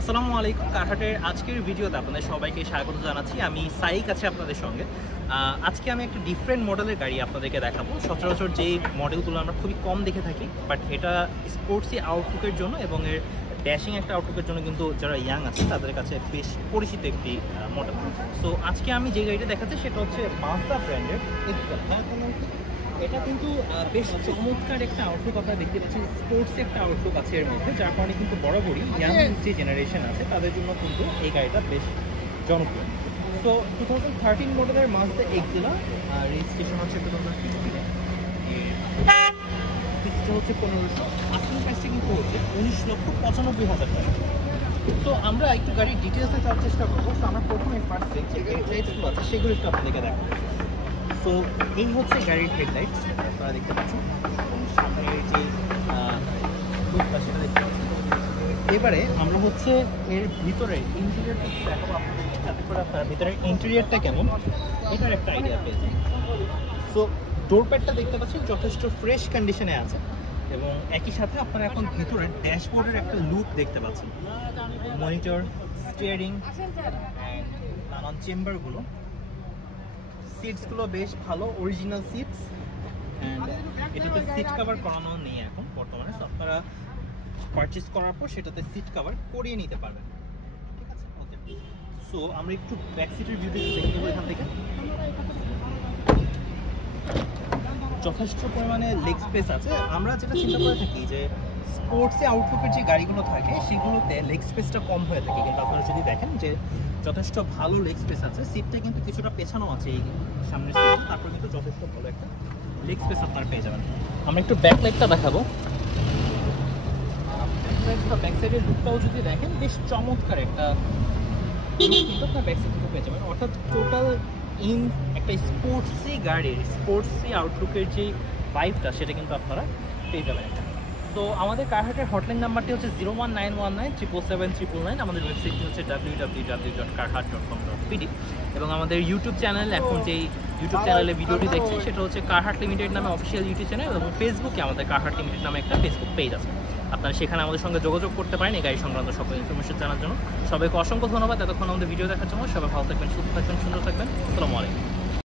আসসালামু আলাইকুম। কারহাটের আজকের ভিডিওতে আপনাদের সবাইকে স্বাগত জানাচ্ছি। আমি সাইক আছি আপনাদের সঙ্গে। আজকে আমি একটা ডিফারেন্ট মডেলের গাড়ি আপনাদেরকে দেখাবো। সচরাচর যেই মডেলগুলো আমরা খুবই কম দেখে থাকি, বাট এটা স্পোর্টসি আউটলুকের জন্য এবং এর ড্যাশিং একটা আউটলুকের জন্য কিন্তু যারা ইয়াং আছে তাদের কাছে বেশ পরিচিত একটি মডেল। সো আজকে আমি যে গাড়িটা দেখাচ্ছি সেটা হচ্ছে মাজদা ব্র্যান্ডের এক্সেল। এটা কিন্তু বেশ চমৎকার একটা আউটলুক আপনারা দেখতে পাচ্ছেন, স্পোর্টসে একটা আউটলুক আছে এর মধ্যে, যার কারণে কিন্তু বরাবরই ইয়াং যে জেনারেশন আছে তাদের জন্য কিন্তু এই গাড়িটা বেশ জনপ্রিয়। তো 2013 মডেলের মাজদা এক্সেলা, রেজিস্ট্রেশন হচ্ছে 2015, এর হচ্ছে 1500, আসল প্রাইসটা কিন্তু হচ্ছে 19,95,000 টাকা। তো আমরা একটু গাড়ির ডিটেলসে যাওয়ার চেষ্টা করবো। তো আমরা প্রথমে ফার্স্ট যে হেডলাইটসগুলো আছে সেগুলো একটু আপনাদেরকে দেখাবো। তো এই হচ্ছে গাড়ির হেডলাইটস, আপনারা দেখতে পাচ্ছেন, এবং সামনের যে লুকটা সেটা দেখতে পাচ্ছেন। এবারে আমরা হচ্ছে এর ভিতরের ইন্টেরিয়রটা দেখাবো আপনাদের, যাতে করে আপনারা ভিতরের ইন্টেরিয়রটা কেমন এটার একটা আইডিয়া পেয়ে যান। তো ডোর প্যাডটা দেখতে পাচ্ছেন যথেষ্ট ফ্রেশ কন্ডিশনে আছে, এবং একই সাথে আপনারা এখন ভিতরের ড্যাশবোর্ডের একটা লুক দেখতে পাচ্ছেন। মনিটর, স্টিয়ারিং, নানান চেম্বারগুলো, সিটসগুলো বেশ ভালো, অরিজিনাল সিটস। অ্যান্ড এটাতে সিট কভার করানো নেই এখন বর্তমানে, সো আপনারা পারচেজ করার পর সেটাতে সিট কভার করিয়ে নিতে পারবেন। ঠিক আছে, ওকে। সো আমরা একটু ব্যাক সিটের ভিউ দেখে নেব এখান থেকে। যথেষ্ট পরিমাণে লেগ স্পেস আছে। আমরা যেটা চিন্তা করে থাকি যে স্পোর্টসে আউটলুকের যে গাড়িগুলো থাকে সেগুলোতে লেগ স্পেসটা কম হয়ে থাকে, কিন্তু আপনারা যদি দেখেন যে যথেষ্ট ভালো লেগ স্পেস আছে। সিটটা কিন্তু কিছুটা পেছানো আছে এই সামনের সিট, তারপর কিন্তু যথেষ্ট ভালো একটা লেগ স্পেস আপনারা পেয়ে যাবেন। আমরা একটু ব্যাক লাইটটা দেখাবো। ব্যাক সাইডের লুকটাও যদি দেখেন বেশ চমৎকার একটা লুক কিন্তু আপনার ব্যাক সাইড থেকে পেয়ে যাবেন। অর্থাৎ টোটাল ইন একটা স্পোর্টসি গাড়ির স্পোর্টসি আউটলুকের যে ভাইবটা সেটা কিন্তু আপনারা পেয়ে যাবেন। তো আমাদের কারহাটের হটলাইন নাম্বারটি হচ্ছে 01919777799। আমাদের ওয়েবসাইটটি হচ্ছে www.karhat.com.pd, এবং আমাদের ইউটিউব চ্যানেল, এখন যেই ইউটিউব চ্যানেলে ভিডিওটি দেখছেন সেটা হচ্ছে কারহাট লিমিটেড নামে অফিসিয়াল ইউটিউব চ্যানেল, এবং ফেসবুকে আমাদের কারহাট লিমিটেড নামে একটা ফেসবুক পেজ আছে। আপনারা সেখানে আমাদের সঙ্গে যোগাযোগ করতে পারেন এই গাড়ি সংক্রান্ত সকল ইনফরমেশন জানার জন্য। সবাইকে অসংখ্য ধন্যবাদ এতক্ষণ আমাদের ভিডিও দেখার জন্য। সবাই ভালো থাকবেন, সুস্থ থাকবেন, সুন্দর থাকবেন। আসসালামু আলাইকুম।